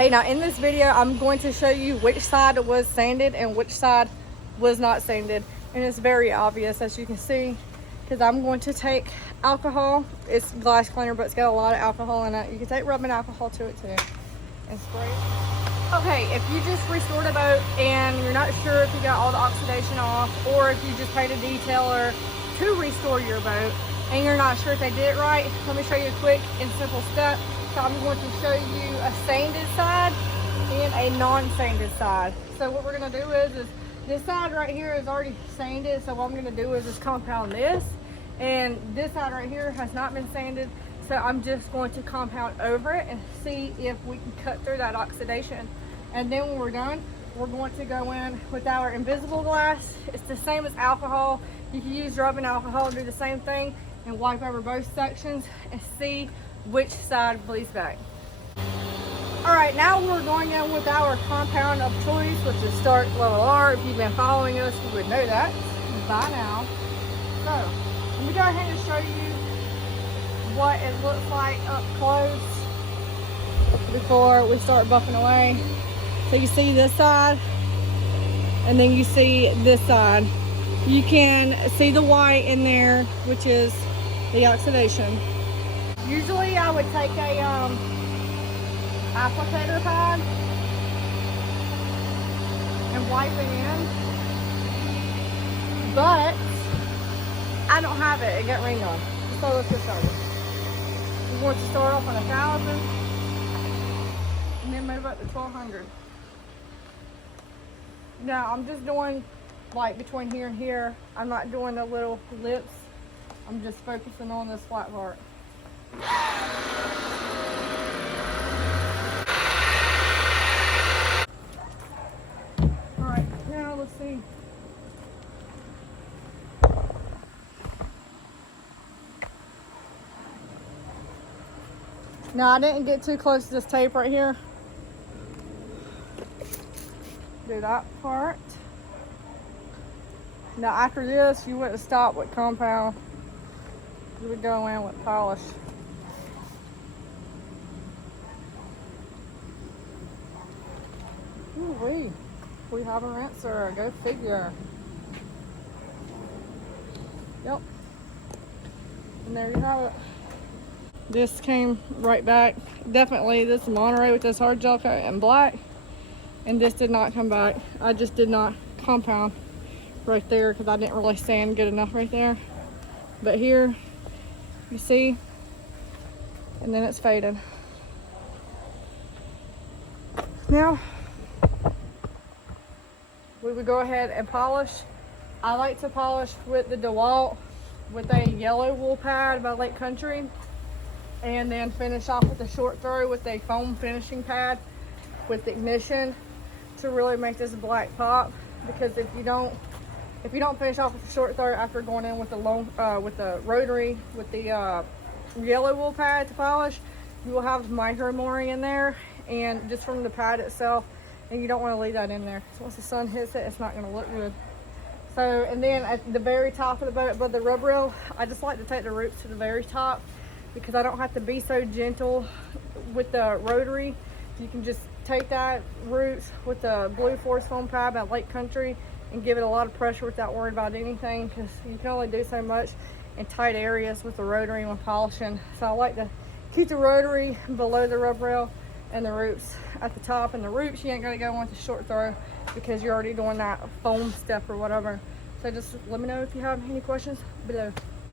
Hey, now in this video, I'm going to show you which side was sanded and which side was not sanded. And it's very obvious, as you can see, because I'm going to take alcohol. It's glass cleaner, but it's got a lot of alcohol in it. You can take rubbing alcohol to it too and spray it. Okay, if you just restored a boat and you're not sure if you got all the oxidation off, or if you just paid a detailer to restore your boat and you're not sure if they did it right, let me show you a quick and simple step. So I'm going to show you a sanded side and a non-sanded side. So what we're going to do is this side right here is already sanded. So what I'm going to do is just compound this, and this side right here has not been sanded. So I'm just going to compound over it and see if we can cut through that oxidation. And then when we're done, we're going to go in with our invisible glass. It's the same as alcohol. You can use rubbing alcohol, do the same thing, and wipe over both sections and see which side bleeds back. All right, now we're going in with our compound of choice, which is Stark Level R. If you've been following us, you would know that by now. So let me go ahead and show you what it looks like up close before we start buffing away. So you see this side, and then you see this side. You can see the white in there, which is the oxidation. Usually I would take a applicator pad and wipe it in, but I don't have it. It got rained on. So let's get started. We're going to start off on 1,000 and then move up to 1,200. Now I'm just doing like between here and here. I'm not doing the little lips. I'm just focusing on this flat part. Alright, now let's see. Now I didn't get too close to this tape right here. Do that part. Now after this, you wouldn't stop with compound. You would go in with polish. Ooh-wee. We have a rinser. Go figure. Yep. And there you have it. This came right back. Definitely this Monterey with this hard gel coat and black. And this did not come back. I just did not compound right there because I didn't really sand good enough right there. But here, you see, and then it's faded. Now, we would go ahead and polish. I like to polish with the DeWalt with a yellow wool pad by Lake Country, and then finish off with a short throw with a foam finishing pad with Ignition to really make this black pop. Because if you don't finish off with a short throw after going in with the rotary with the yellow wool pad to polish, you will have micro mooring in there, and just from the pad itself, and you don't want to leave that in there. So once the sun hits it, it's not going to look good. So, and then at the very top of the boat, above the rub rail, I just like to take the roots to the very top because I don't have to be so gentle with the rotary. You can just take that roots with the Blue Force foam pad by Lake Country and give it a lot of pressure without worrying about anything, because you can only do so much in tight areas with the rotary when polishing. So I like to keep the rotary below the rub rail and the roots at the top. And the roots, you ain't gonna go on with the short throw because you're already doing that foam step or whatever. So just let me know if you have any questions below.